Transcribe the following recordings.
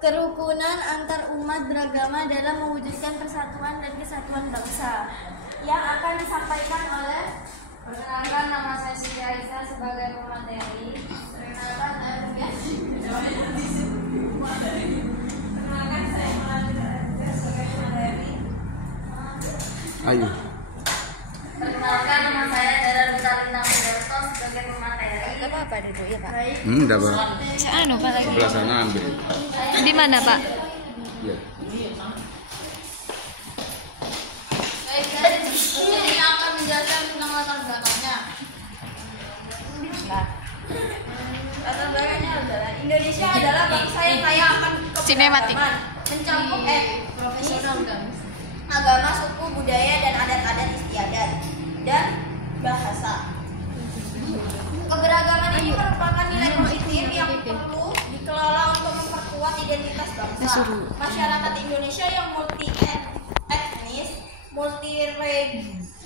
kerukunan antar umat beragama dalam mewujudkan persatuan dan kesatuan bangsa, yang akan disampaikan oleh perkenalkan, nama saya Siti Aisyah sebagai pemateri. Perkenalkan, saya Rubiati. Perkenalkan, saya Melati sebagai pemateri. Ayo. Perkenalkan, nama saya Dara Vitalina Widarto sebagai pemateri. apa dulu ya Pak? Enggak, Pak. Anu Pak lagi. Sebelah sana ambil. Di mana Pak? Iya. Baik, dari ini akan menjelaskan tentang latar belakangnya. Latar belakangnya adalah Indonesia adalah bangsa yang kaya akan keberagaman, mencakup profesional agama, suku, budaya, dan adat-adat istiadat dan bahasa. Keberagaman ini merupakan nilai positif yang perlu dikelola untuk memperkuat identitas bangsa. Masyarakat Indonesia yang multi etnis, multi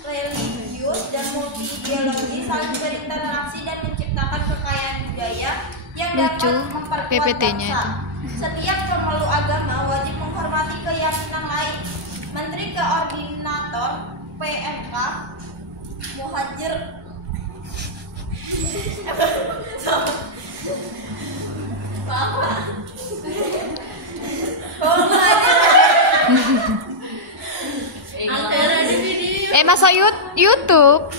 religius, dan multi ideologi saling berinteraksi dan menciptakan kekayaan budaya yang dapat memperkuat bangsa. Setiap pemeluk agama wajib menghormati keyakinan lain. Menteri Koordinator PMK Muhajir Masuk YouTube.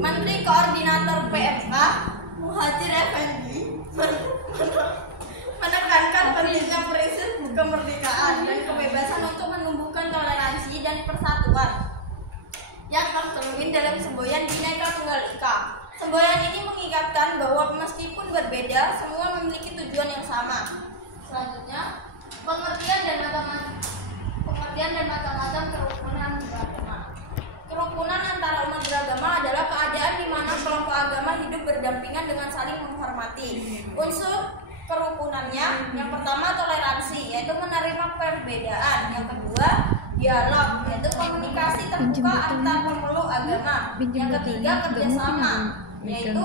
Menteri Koordinator PMK Muhajir Effendi menekankan pentingnya prinsip kemerdekaan dan kebebasan untuk menumbuhkan toleransi dan persatuan yang tercermin dalam semboyan Bhinneka Tunggal Ika. Semboyan ini mengingatkan bahwa meskipun berbeda, semua memiliki tujuan yang sama. Selanjutnya, pengertian dan macam-macam kerukunan beragama. Kerukunan antara umat beragama adalah keadaan di mana kelompok agama hidup berdampingan dengan saling menghormati. Unsur kerukunannya, yang pertama toleransi, yaitu menerima perbedaan. Yang kedua, dialog, yaitu komunikasi terbuka antar pemeluk agama. Yang ketiga, kerjasama, yaitu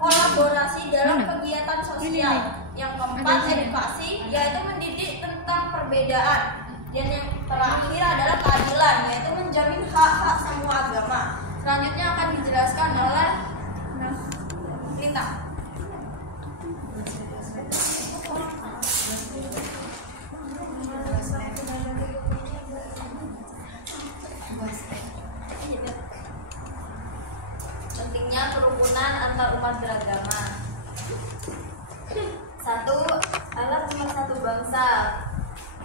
kolaborasi dalam kegiatan sosial. Yang keempat, edukasi, yaitu mendidik tentang perbedaan. Dan yang terakhir adalah keadilan, yaitu menjamin hak-hak semua agama. Selanjutnya akan dijelaskan oleh Lita. Pentingnya kerukunan antar umat beragama. 1. Adalah pemersatu bangsa,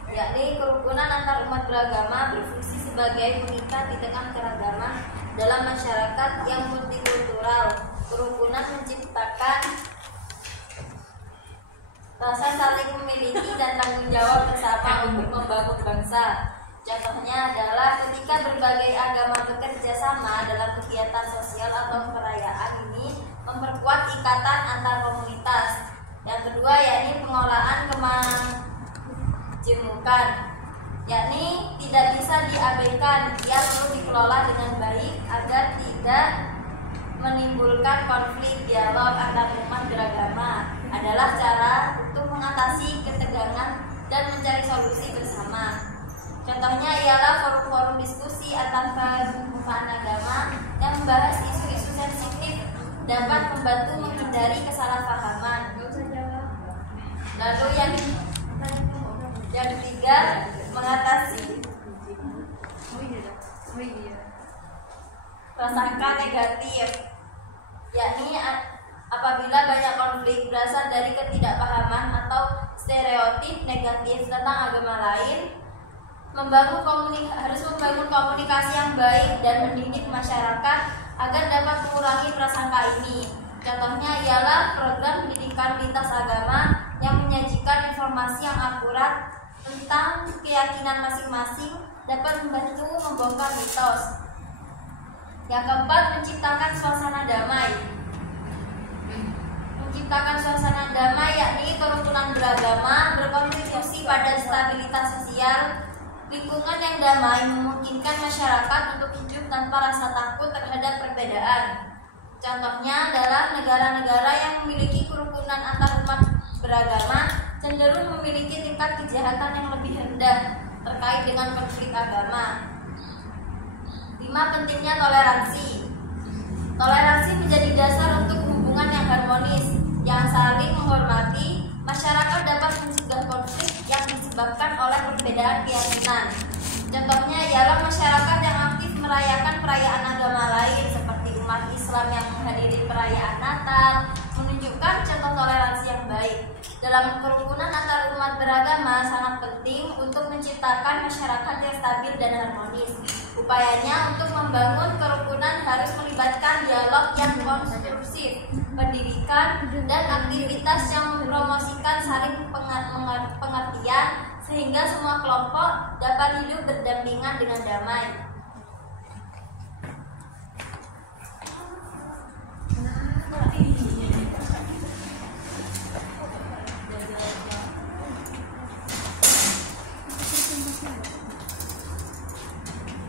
yakni kerukunan antar umat beragama berfungsi sebagai pengikat di tengah keragaman dalam masyarakat yang multikultural. Kerukunan menciptakan rasa saling memiliki dan tanggung jawab bersama untuk membangun bangsa. Contohnya adalah ketika berbagai agama bekerja sama dalam kegiatan sosial atau perayaan, ini memperkuat ikatan antar komunitas. Yang kedua, yakni pengolahan kemajemukan, yakni tidak bisa diabaikan, ia perlu dikelola dengan baik agar tidak menimbulkan konflik. Dialog antar umat beragama adalah cara untuk mengatasi ketegangan dan mencari solusi bersama. Contohnya ialah forum-forum diskusi antar perkumpulan agama yang membahas isu-isu sensitif dapat membantu menghindari kesalahpahaman. Lalu yang ketiga, mengatasi prasangka negatif, yakni apabila banyak konflik berasal dari ketidakpahaman atau stereotip negatif tentang agama lain. Harus membangun komunikasi yang baik dan mendidik masyarakat agar dapat mengurangi prasangka ini. Contohnya ialah program pendidikan lintas agama yang menyajikan informasi yang akurat tentang keyakinan masing-masing dapat membantu membongkar mitos. Yang keempat, menciptakan suasana damai. Menciptakan suasana damai yakni kerukunan beragama berkontribusi pada stabilitas sosial. Lingkungan yang damai memungkinkan masyarakat untuk hidup tanpa rasa takut terhadap perbedaan. Contohnya adalah negara-negara yang memiliki kerukunan antar umat beragama cenderung memiliki tingkat kejahatan yang lebih rendah terkait dengan konflik agama. 5. Pentingnya toleransi. Toleransi menjadi dasar untuk hubungan yang harmonis, yang saling menghormati. Masyarakat dapat mencegah konflik yang disebabkan oleh perbedaan keyakinan. Contohnya ialah masyarakat yang aktif merayakan perayaan agama lain seperti umat Islam yang menghadiri perayaan Natal, menunjukkan contoh toleransi yang baik. Dalam kerukunan antar umat beragama sangat penting untuk menciptakan masyarakat yang stabil dan harmonis. Upayanya untuk membangun kerukunan harus melibatkan dialog yang konstruktif, pendidikan, dan aktivitas yang mempromosikan saling pengertian sehingga semua kelompok dapat hidup berdampingan dengan damai.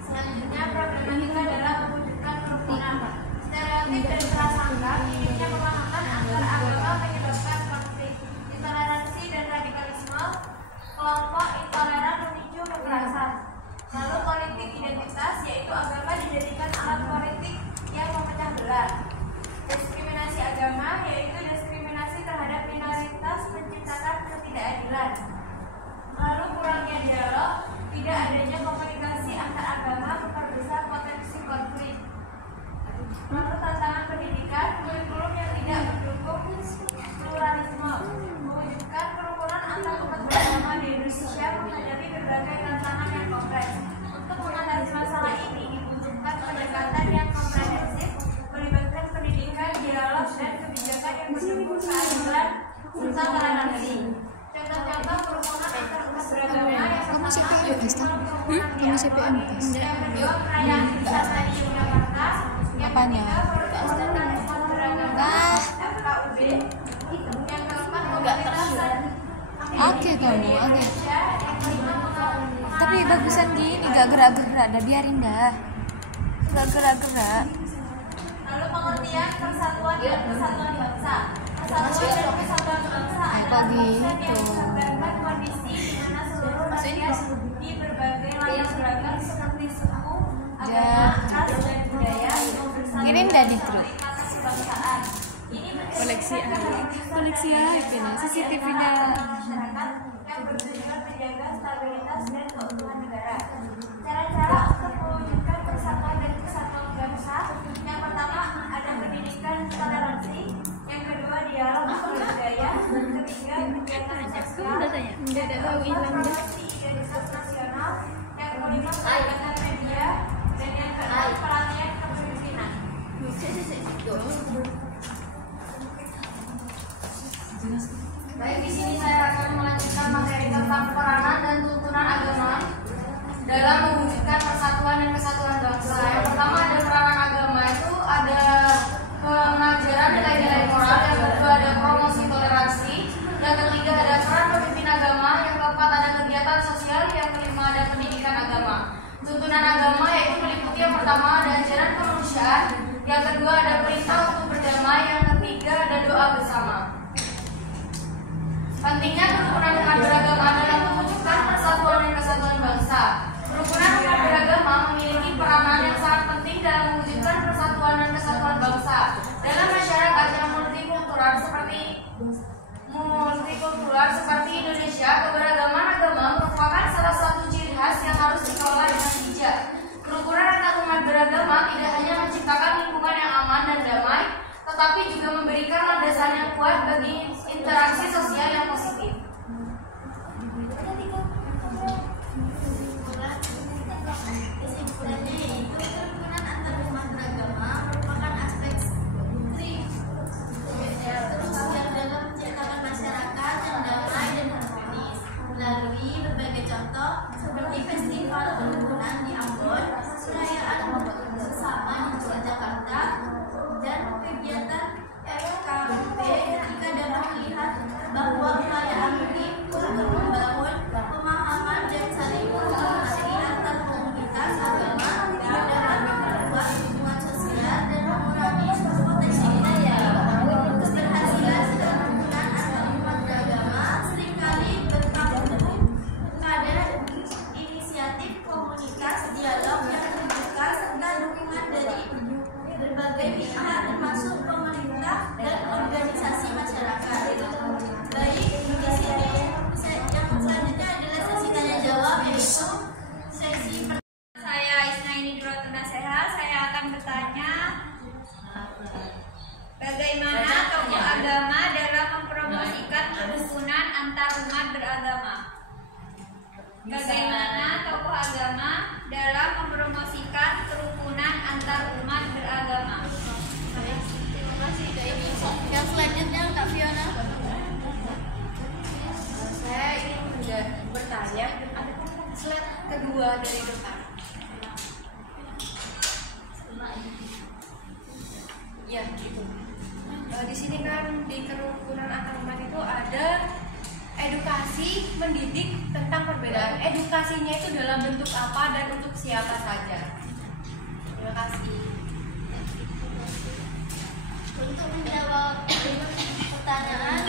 Selanjutnya problematika adalah mewujudkan kerukunan. Stereotip dan prasangka minimnya pemahaman antar agama menyebabkan konflik, intoleransi dan radikalisme. Kelompok intoleran memicu kekerasan. Lalu politik identitas, yaitu agama dijadikan alat politik yang memecah belah. Diskriminasi agama, yaitu diskriminasi terhadap minoritas menciptakan ketidakadilan. Lalu kurangnya dialog, tidak adanya komunikasi antar agama memperbesar potensi konflik. Lalu tantangan pendidikan, kurikulum yang tidak mendukung pluralisme, mewujudkan kerukunan antar umat beragama di Indonesia menghadapi berbagai tantangan yang kompleks. Untuk mengatasi masalah ini dibutuhkan pendekatan yang komprehensif, melibatkan pendidikan, dialog, dan kebijakan yang mendukung keadilan serta toleransi. Contoh-contoh kerukunan antar umat beragama yang Kamu CPM tes kan? Kamu CPM tes? yang kedua perayaan Besar Stadium Jakarta, yang Apanya? ketiga kerukunan umat beragama FKUB, yang keempat komunitas Oke kamu, oke. Tapi bagusan gini, gak gerak-gerak, dah biarin dah. Gak gerak-gerak. Lalu pengertian persatuan dan kesatuan bangsa. Persatuan dan kesatuan bangsa adalah konsep yang menggambarkan kondisi di mana seluruh rakyat di berbagai latar belakang seperti suku, agama, ras, dan budaya bersatu Kirim dah di grup. ikatan kebangsaan. Ini Koleksi apa nih? CCTV-nya. masyarakat yang bertujuan menjaga stabilitas dan keutuhan negara. Cara-cara untuk mewujudkan persatuan dan kesatuan bangsa, yang pertama ada pendidikan toleransi, yang kedua dialog budaya, ketiga kegiatan sosial, yang keempat promosi identitas nasional, yang kelima pendekatan media, dan yang keenam pelatihan kepemimpinan. Baik, di sini saya akan melanjutkan materi tentang peranan dan tuntunan agama dalam mewujudkan persatuan dan kesatuan bangsa. Yang pertama ada peranan agama, itu ada pengajaran nilai-nilai moral, yang kedua ada promosi toleransi, yang ketiga ada peran pemimpin agama, yang keempat ada kegiatan sosial, yang kelima ada pendidikan agama. Tuntunan agama yaitu meliputi yang pertama ada ajaran kemanusiaan, yang kedua ada perintah untuk berdamai, yang ketiga ada doa bersama. Pentingnya kerukunan umat beragama dalam mewujudkan persatuan dan kesatuan bangsa. Kerukunan umat beragama memiliki peranan yang sangat penting dalam mewujudkan persatuan dan kesatuan bangsa. Dalam masyarakat yang multikultural seperti Indonesia, keberagaman agama merupakan salah satu ciri khas yang harus dikelola dengan bijak. Kerukunan antar umat beragama tidak hanya menciptakan lingkungan yang aman dan damai, tetapi juga memberikan landasan yang kuat bagi interaksi sosial yang positif. Kesimpulannya yaitu kerukunan antar umat beragama merupakan aspek krusial dalam menciptakan masyarakat yang damai dan harmonis melalui berbagai contoh seperti festival kerukunan di Ambon, perayaan bersama di Jakarta, dan kegiatan FKUB. Kita dapat melihat bahwa perayaan ini untuk membangun pemahaman dan saling menghormati antar komunitas agama, dapat memperkuat hubungan sosial dan mengurangi potensi Sesi Saya Isnaini Duratuna Seha, saya akan bertanya bagaimana tokoh agama dalam mempromosikan kerukunan antar umat beragama. Bagaimana tokoh agama dalam mempromosikan kerukunan antar umat beragama. Terima kasih Kak Ibu. Yang selanjutnya Kak Fiona. Saya ingin bertanya, slide kedua dari depan. Ya, gitu. Di sini kan di kerukunan antar umat itu ada edukasi mendidik tentang perbedaan. Edukasinya itu dalam bentuk apa dan untuk siapa saja. Terima kasih. Untuk menjawab pertanyaan